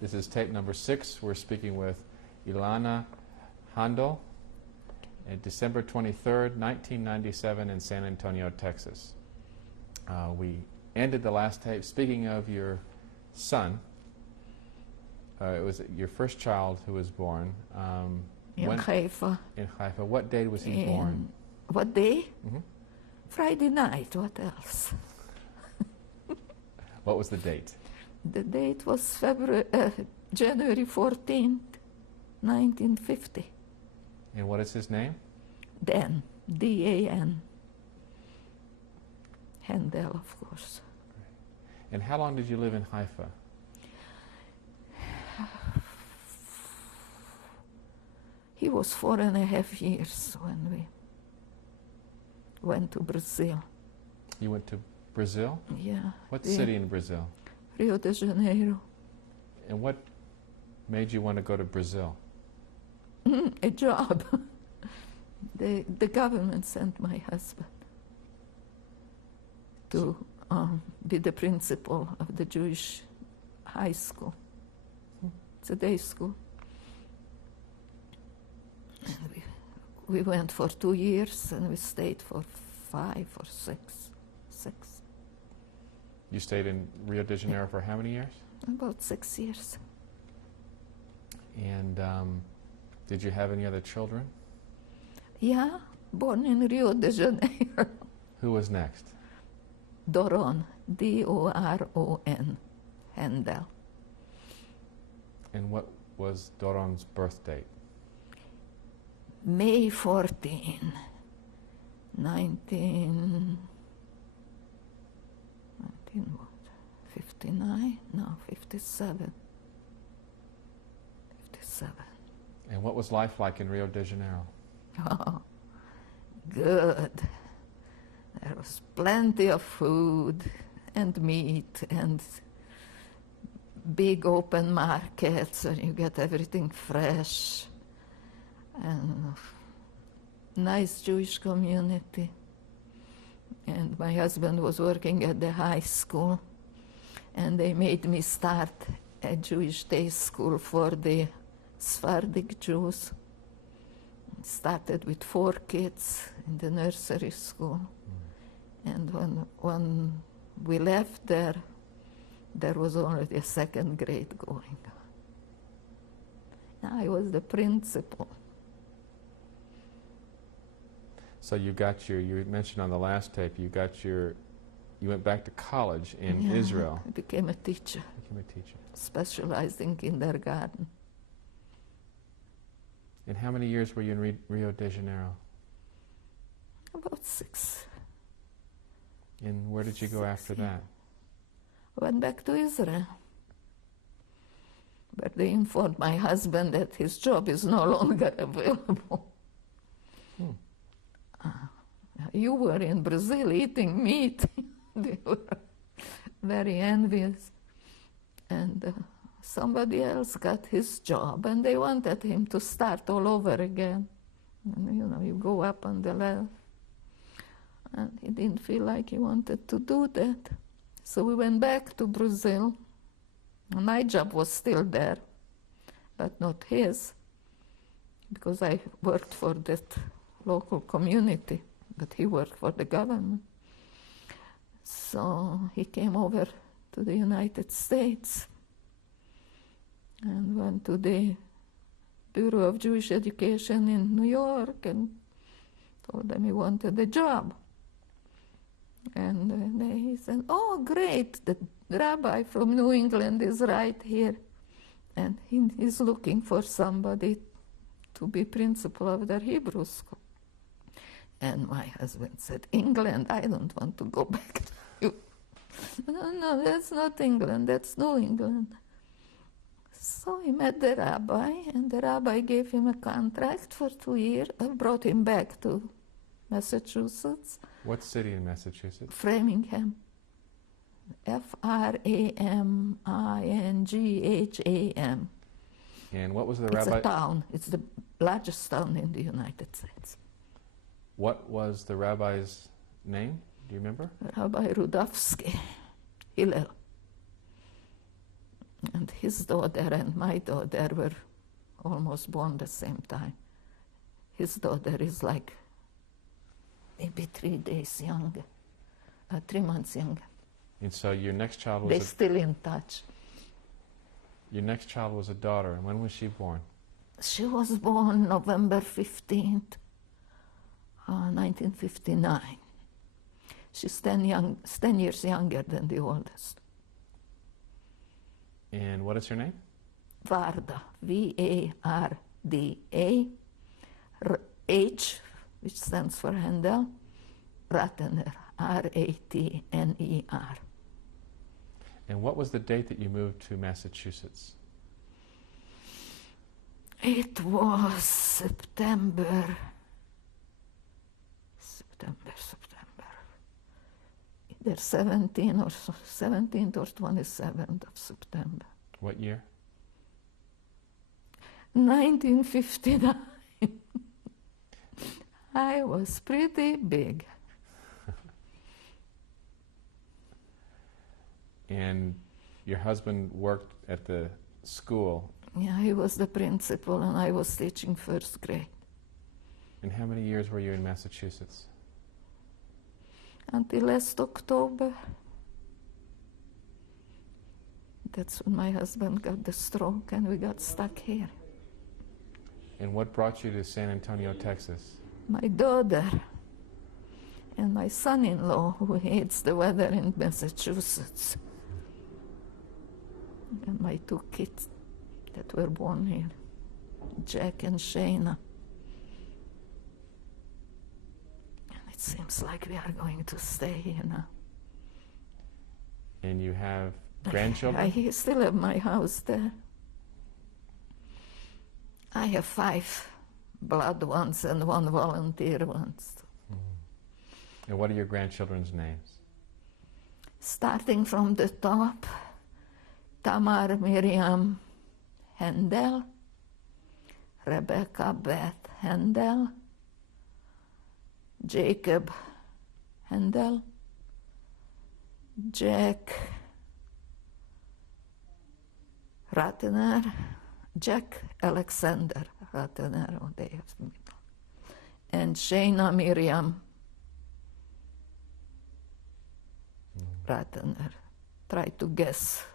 This is tape number 6. We're speaking with Ilona Haendel on December 23rd, 1997 in San Antonio, Texas. We ended the last tape speaking of your son. It was your first child who was born. In Haifa. In Haifa. What day was he born? What day? Mm-hmm. Friday night. What else? What was the date? The date was January 14th, 1950. And what is his name? Dan. D-A-N. Haendel, of course. Great. And how long did you live in Haifa? He was 4.5 years when we went to Brazil. You went to Brazil? Yeah. What city in Brazil? Rio de Janeiro. And what made you want to go to Brazil? A job. The government sent my husband to be the principal of the Jewish high school. It's a day school. And we went for 2 years and we stayed for 5 or 6. You stayed in Rio de Janeiro for how many years? About 6 years. And did you have any other children? Yeah, born in Rio de Janeiro. Who was next? Doron, D-O-R-O-N, Haendel. And what was Doron's birth date? May 14, 59? No, 57. 57. And what was life like in Rio de Janeiro? Oh, good. There was plenty of food and meat and big open markets where you get everything fresh. And nice Jewish community. And my husband was working at the high school, and they made me start a Jewish day school for the Sephardic Jews. Started with 4 kids in the nursery school. And when we left there was already a 2nd grade going on. I was the principal. So you mentioned on the last tape, you went back to college in Israel. I became a teacher. Specialized in kindergarten. And how many years were you in Rio de Janeiro? About 6. And where did you go after that? Went back to Israel. But they informed my husband that his job is no longer available. You were in Brazil eating meat. They were very envious. And somebody else got his job, and they wanted him to start all over again. And you go up on the ladder. And he didn't feel like he wanted to do that. So we went back to Brazil. My job was still there, but not his, because I worked for that local community, but he worked for the government. So he came over to the United States and went to the Bureau of Jewish Education in New York and told them he wanted a job. And he said, "Oh, great, the rabbi from New England is right here, and he's looking for somebody to be principal of their Hebrew school." And my husband said, "England, I don't want to go back to you." No, that's not England, that's New England. So he met the rabbi, and the rabbi gave him a contract for 2 years and brought him back to Massachusetts. What city in Massachusetts? Framingham. Framingham. And what was the rabbi? It's a town. It's the largest town in the United States. What was the rabbi's name? Do you remember? Rabbi Rudovsky, Hillel. And his daughter and my daughter were almost born the same time. His daughter is like maybe 3 days younger, 3 months younger. And so your next child They're was still in touch. your next child was a daughter, and when was she born? She was born November 15th, 1959. She's 10 years younger than the oldest. And what is her name? Varda, V-A-R-D-A, H, which stands for Haendel, Rattener, R-A-T-N-E-R. And what was the date that you moved to Massachusetts? It was September, either 17th or 27th of September. What year? 1959. I was pretty big. And your husband worked at the school. Yeah, he was the principal and I was teaching first grade. And how many years were you in Massachusetts? Until last October. That's when my husband got the stroke and we got stuck here. And what brought you to San Antonio, Texas? My daughter and my son-in-law, who hates the weather in Massachusetts, and my 2 kids that were born here, Jack and Shayna. And it seems like we are going to stay here now. And you have grandchildren? I still have my house there. I have 5 blood ones and 1 volunteer ones. And what are your grandchildren's names? Starting from the top, Tamar Miriam Haendel, Rebecca Beth Haendel, Jacob Haendel, Jack Rattener, Jack Alexander Rattener, oh, they have middle, and Shayna Miriam Rattener. Try to guess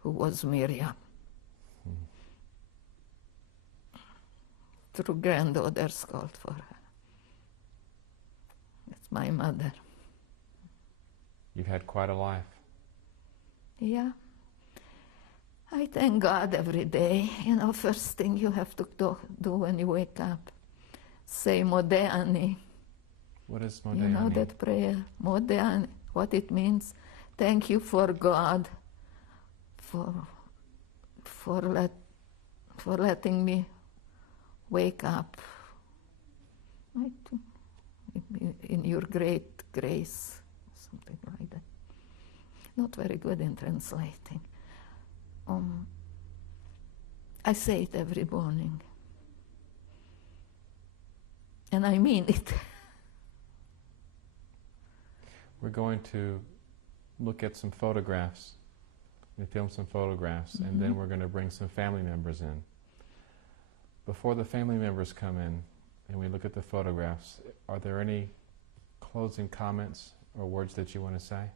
who was Miriam. Two granddaughters called for her. That's my mother. You've had quite a life. Yeah. I thank God every day. You know, first thing you have to do when you wake up, say Modeani. What is Modeani? You know that prayer, Modeani, what it means? Thank you for God for letting me wake up in your great grace, something like that. Not very good in translating. I say it every morning. And I mean it. We're going to look at some photographs and film some photographs, and then we're going to bring some family members in. Before the family members come in and we look at the photographs, are there any closing comments or words that you want to say?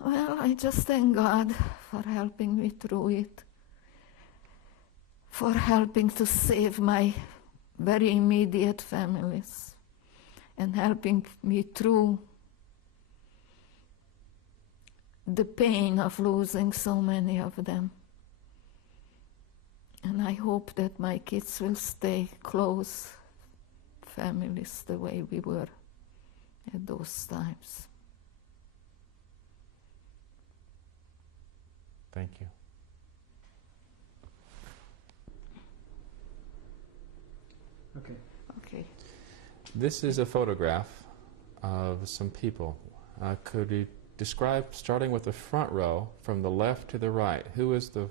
Well, I just thank God for helping me through it, for helping to save my very immediate families, and helping me through the pain of losing so many of them. And I hope that my kids will stay close families the way we were at those times. Thank you. Okay. Okay. This is a photograph of some people. Could you describe, starting with the front row, from the left to the right, who is the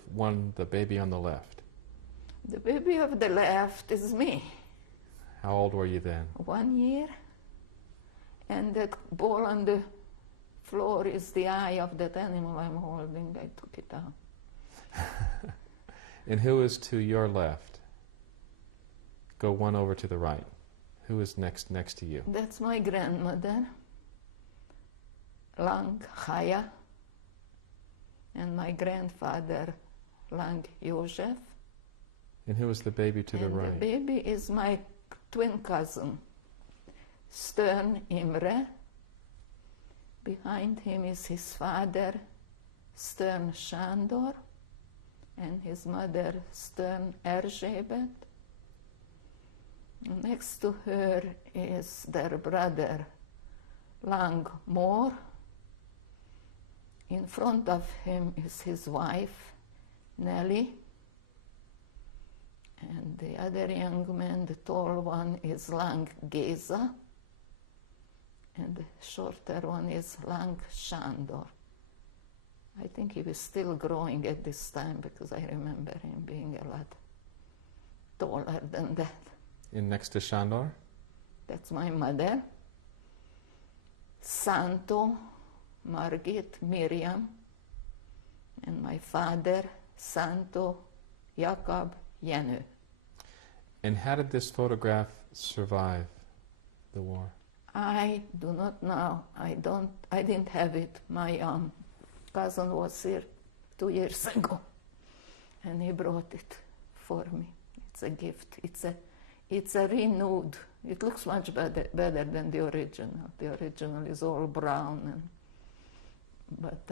baby on the left? The baby of the left is me. How old were you then? 1 year. And that ball on the floor is the eye of that animal I'm holding. I took it out. And who is to your left? Go one over to the right. Who is next to you? That's my grandmother, Lang Chaya, and my grandfather, Lang Josef. And who is the baby to the And right? the baby is my twin cousin, Stern Imre. Behind him is his father, Stern Sándor, and his mother, Stern Erzsébet. Next to her is their brother, Lang Mór. In front of him is his wife, Nelly. And the other young man, the tall one, is Lang Géza. And the shorter one is Lang Sándor. I think he was still growing at this time because I remember him being a lot taller than that. And next to Sándor? That's my mother. Santo, Margit, Miriam. And my father, Santo, Jakob, Jenny. And how did this photograph survive the war? I do not know. I didn't have it. My cousin was here 2 years ago, and he brought it for me. It's a gift. It's a renewed. It looks much better than the original. The original is all brown, but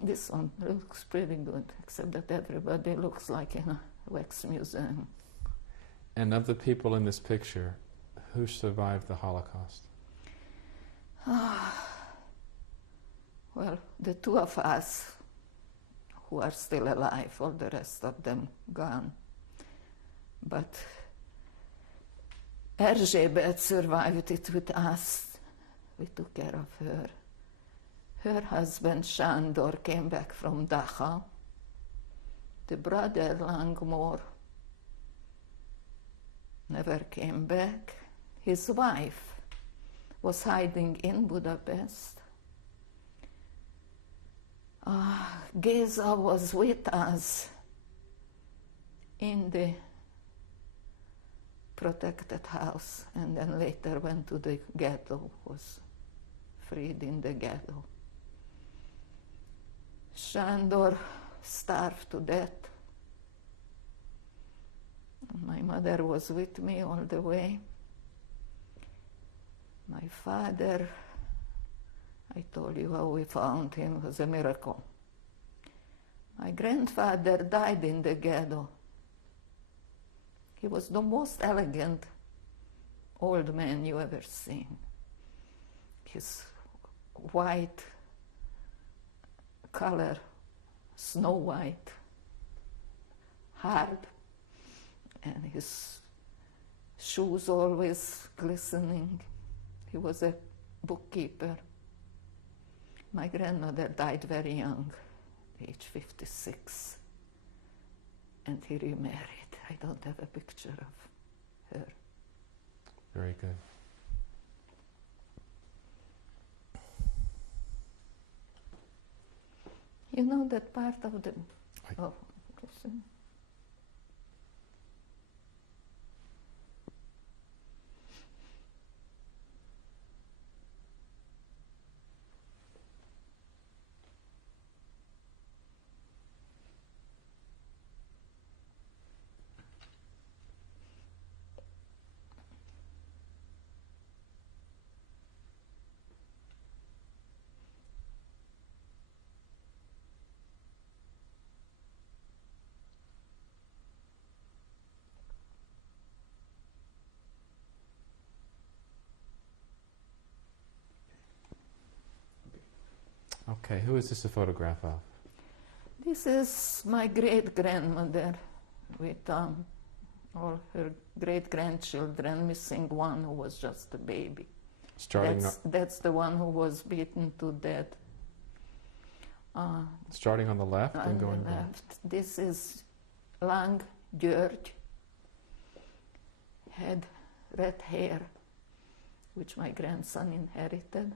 this one looks pretty good, except that everybody looks like in a wax museum. And of the people in this picture, who survived the Holocaust? Well, the two of us who are still alive, all the rest of them gone. But Erzsébet survived it with us. We took care of her. Her husband Sándor came back from Dachau. The brother Langmore never came back. His wife was hiding in Budapest. Géza was with us in the protected house and then later went to the ghetto, was freed in the ghetto. Sándor starved to death. My mother was with me all the way. My father, I told you how we found him, was a miracle. My grandfather died in the ghetto. He was the most elegant old man you ever seen. His white color, snow white, hard, and his shoes always glistening. He was a bookkeeper. My grandmother died very young, age 56, and he remarried. I don't have a picture of her. Very good. You know that part of the... Right. Oh, listen. Okay, who is this a photograph of? This is my great-grandmother with all her great-grandchildren, missing one who was just a baby. That's the one who was beaten to death. Starting on the left and going the back. left. This is Lang György, had red hair, which my grandson inherited,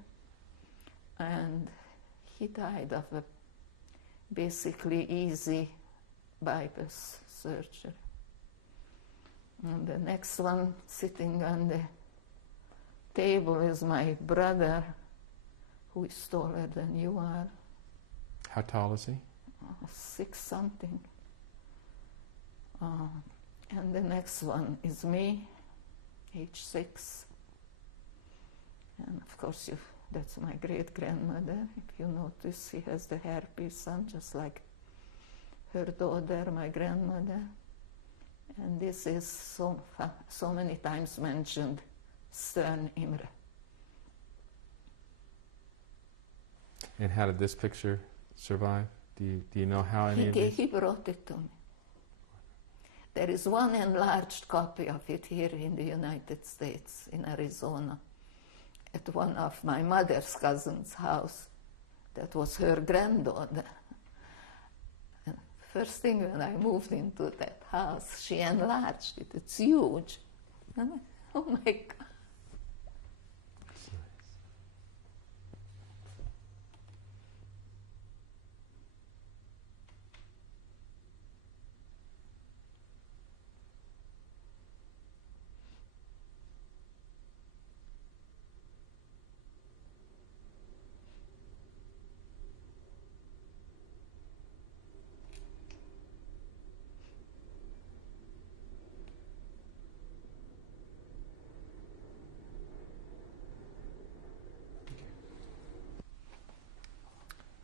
and he died of a basically easy bypass surgery. And the next one sitting on the table is my brother, who is taller than you are. How tall is he? 6 something. And the next one is me, age 6. And of course, that's my great-grandmother. If you notice, she has the herpes on, just like her daughter, my grandmother. And this is so many times mentioned Stern Imre. And how did this picture survive? Do you know how any of these? He brought it to me. There is one enlarged copy of it here in the United States, in Arizona, at one of my mother's cousin's house. That was her granddaughter. And first thing when I moved into that house, she enlarged it. It's huge. And oh my God.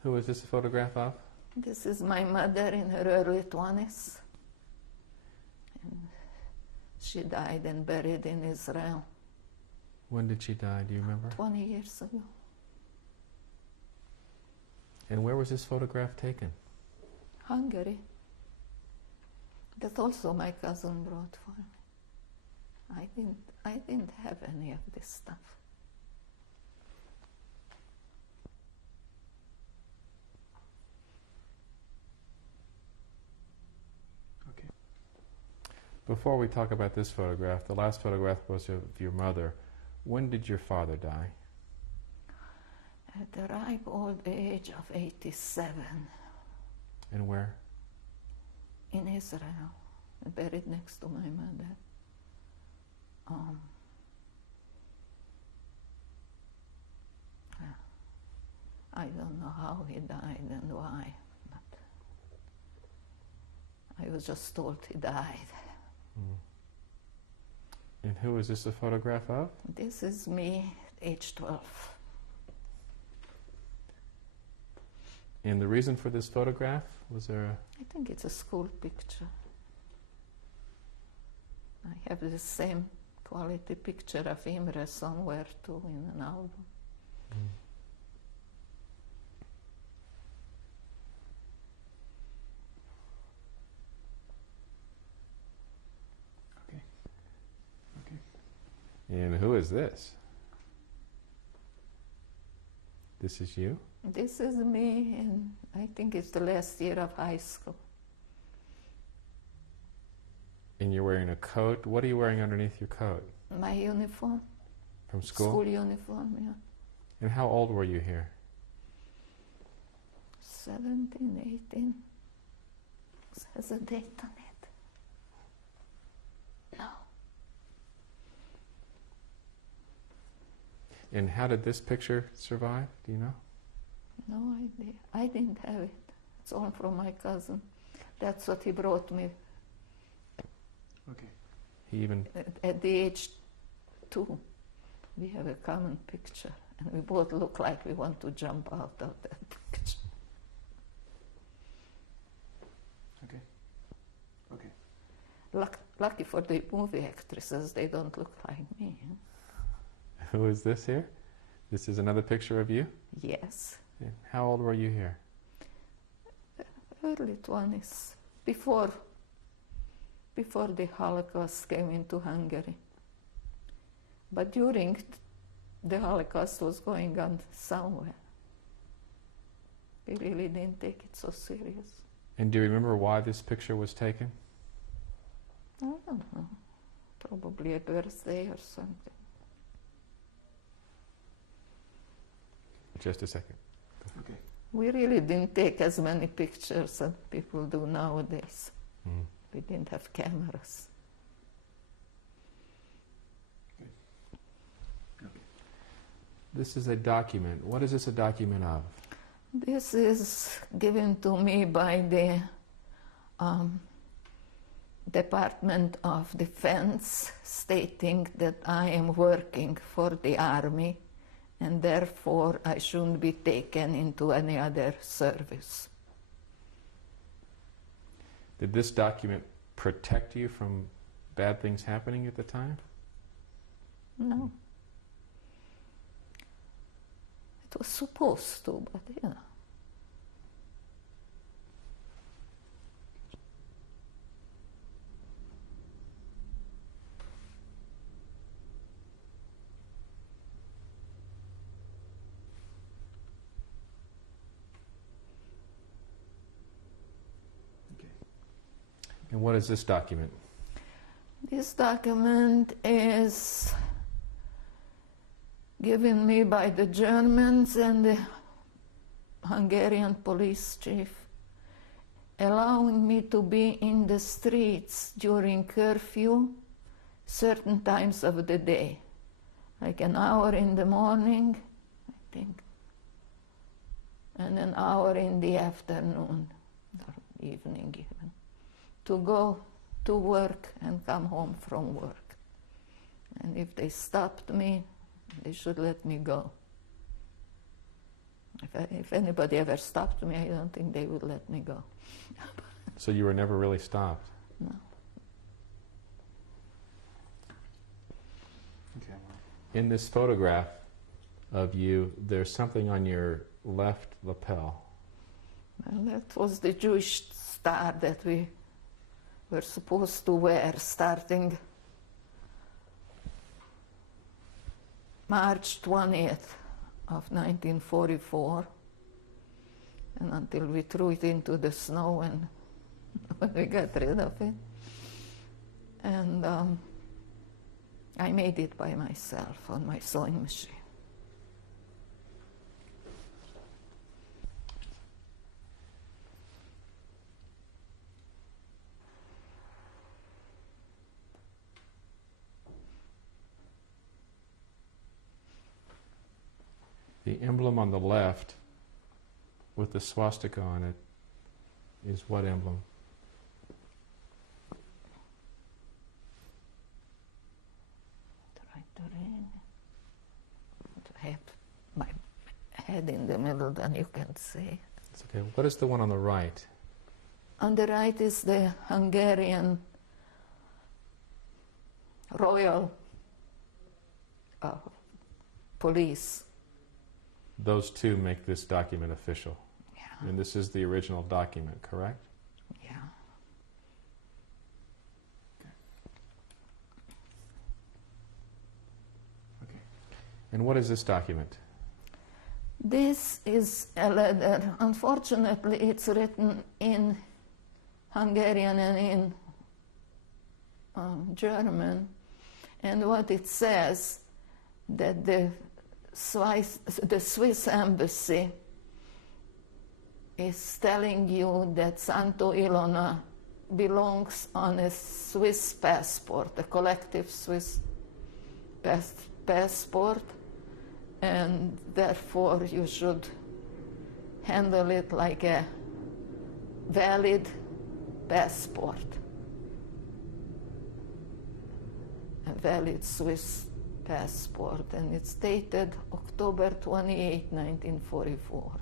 Who is this a photograph of? This is my mother in her early 20s. And she died and buried in Israel When did she die? Do you remember? 20 years ago. And where was this photograph taken? Hungary. That also my cousin brought for me. I didn't have any of this stuff. Okay. Before we talk about this photograph, the last photograph was of your mother. When did your father die? At the ripe old age of 87 And where? in Israel, buried next to my mother. I don't know how he died and why, but I was just told he died. And who is this a photograph of? This is me, age 12. And the reason for this photograph? Was there a... I think it's a school picture. I have the same quality picture of Imre somewhere too in an album. Okay. Okay. And who is this? This is you? This is me, and I think it's the last year of high school. And you're wearing a coat. What are you wearing underneath your coat? My uniform, From school? school uniform, yeah. And how old were you here? 17, 18. Has a date on it? No. And how did this picture survive? Do you know? No idea. I didn't have it. It's all from my cousin. That's what he brought me Okay. He even... at the age 2. We have a common picture, and we both look like we want to jump out of that picture. Okay. Okay. Lucky for the movie actresses, they don't look like me. Huh? Who is this here? This is another picture of you? Yes, And how old were you here? early 20s, before the Holocaust came into Hungary. But during the Holocaust was going on somewhere. We really didn't take it so serious. And do you remember why this picture was taken? I don't know. Probably a birthday or something. Just a second. Okay. We really didn't take as many pictures as people do nowadays. Mm. We didn't have cameras. This is a document. What is this a document of? This is given to me by the Department of Defense, stating that I am working for the Army and therefore I shouldn't be taken into any other service. Did this document protect you from bad things happening at the time? No. It was supposed to, but you know. And what is this document? This document is given me by the Germans and the Hungarian police chief, allowing me to be in the streets during curfew certain times of the day, like an hour in the morning, I think, and an hour in the afternoon, or evening even, to go to work and come home from work. And if they stopped me, they should let me go. If anybody ever stopped me, I don't think they would let me go. So you were never really stopped? No. Okay, well. In this photograph of you, there's something on your left lapel. Well, that was the Jewish star that we were supposed to wear starting March 20th of 1944, and until we threw it into the snow and when we got rid of it. And I made it by myself on my sewing machine. The emblem on the left with the swastika on it is what emblem? Try to have my head in the middle, then you can see. It's okay. What is the one on the right? On the right is the Hungarian Royal Police. Those two make this document official. Yeah. And this is the original document, correct? Yeah. Okay. And what is this document? This is a letter. Unfortunately, it's written in Hungarian and in German. And what it says, that the Swiss embassy is telling you that Santo Ilona belongs on a Swiss passport, a collective Swiss passport, and therefore you should handle it like a valid passport, a valid Swiss passport, and it's dated October 28, 1944.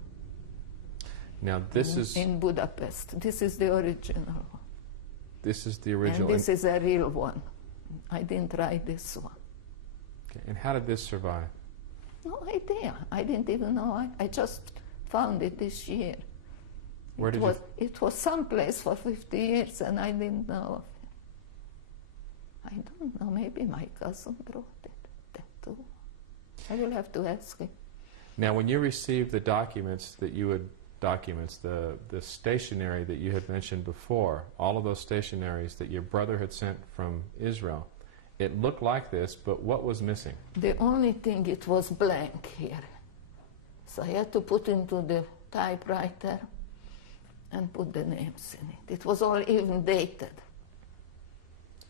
Now this is in Budapest. This is the original one. this is the original. And this is a real one. I didn't write this one. Okay. And how did this survive? No idea. I didn't even know. I just found it this year. Where did It was someplace for 50 years and I didn't know of it. I don't know. Maybe my cousin brought it. That too. I will have to ask him. Now, when you received the documents that you had the stationery that you had mentioned before, all of those stationaries that your brother had sent from Israel, it looked like this, but what was missing? The only thing, it was blank here. So I had to put into the typewriter and put the names in it. It was all even dated.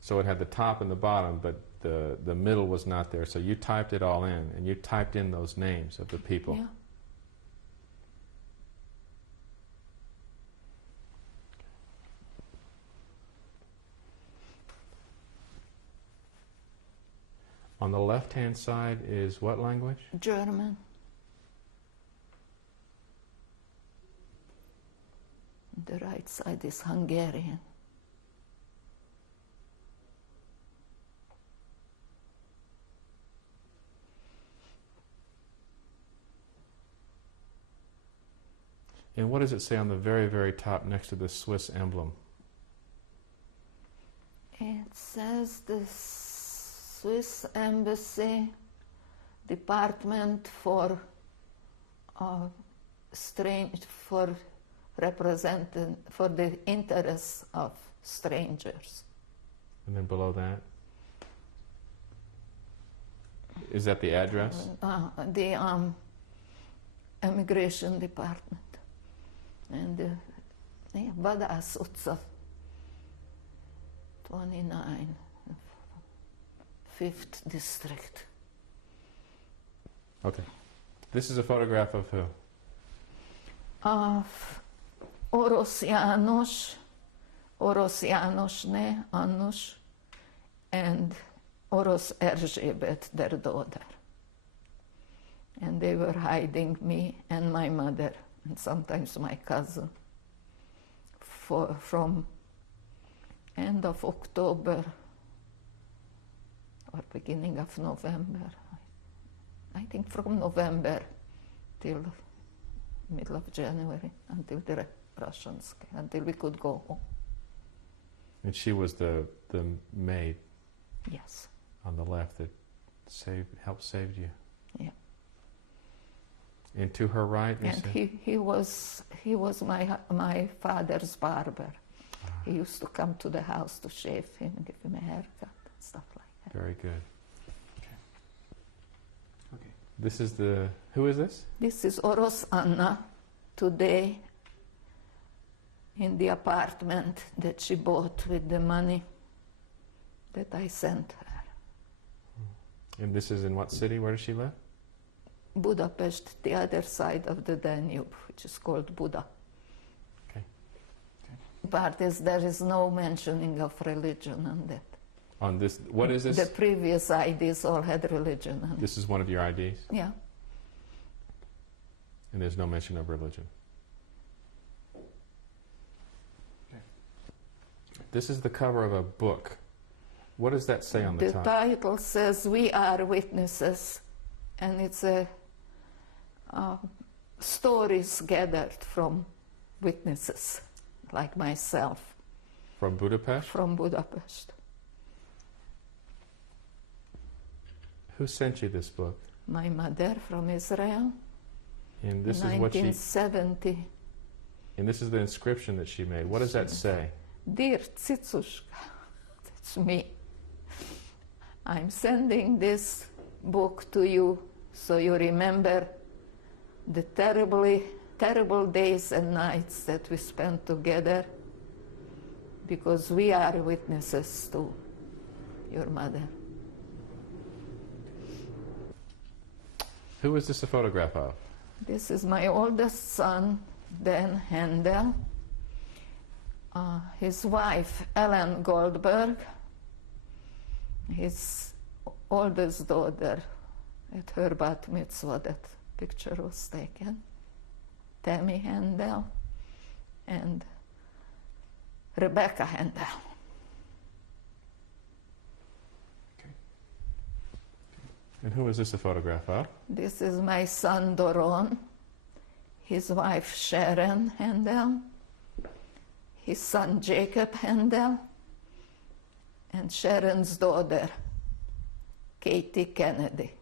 So it had the top and the bottom, but the middle was not there. So you typed it all in, and you typed in those names of the people. Yeah. On the left-hand side is what language? German. The right side is Hungarian. And what does it say on the very, very top next to the Swiss emblem? It says the Swiss Embassy Department for for the interests of strangers. And then below that? Is that the address? The Immigration Department. And Badass Utsa 29, 5th District. Okay. This is a photograph of who? Of Orosz János, Annus, and Orosz Erzsébet, their daughter. And they were hiding me and my mother, and sometimes my cousin, from end of October or beginning of November. I think from November till middle of January, until the Russians came, until we could go home. And she was the maid Yes. on the left that helped save you. Yeah. And to her right, you And said? he was my father's barber. He used to come to the house to shave him, give him a haircut, and stuff like that. Very good. Okay. This is who is this? This is Orosz Anna today in the apartment that she bought with the money that I sent her. And this is in what city? Where does she live? Budapest, the other side of the Danube, which is called Buda. Okay. But there is no mentioning of religion on that. On this, what is this? The previous IDs all had religion on it. This is one of your IDs? Yeah. And there's no mention of religion. Okay. This is the cover of a book. What does that say on the top? The title says "We Are Witnesses," and it's stories gathered from witnesses like myself From Budapest? from Budapest. Who sent you this book? My mother from Israel, And this is what she. 1970. And this is the inscription that she made. What does that say? Dear Tsitsushka, that's me. I'm sending this book to you so you remember the terrible days and nights that we spent together, because we are witnesses to your mother. Who is this a photograph of? This is my oldest son, Dan Haendel, his wife, Ellen Goldberg, his oldest daughter at her bat mitzvah, that picture was taken, Tammy Haendel, and Rebecca Haendel. And who is this a photograph of? This is my son Doron, his wife Sharon Haendel, his son Jacob Haendel, and Sharon's daughter, Katie Kennedy.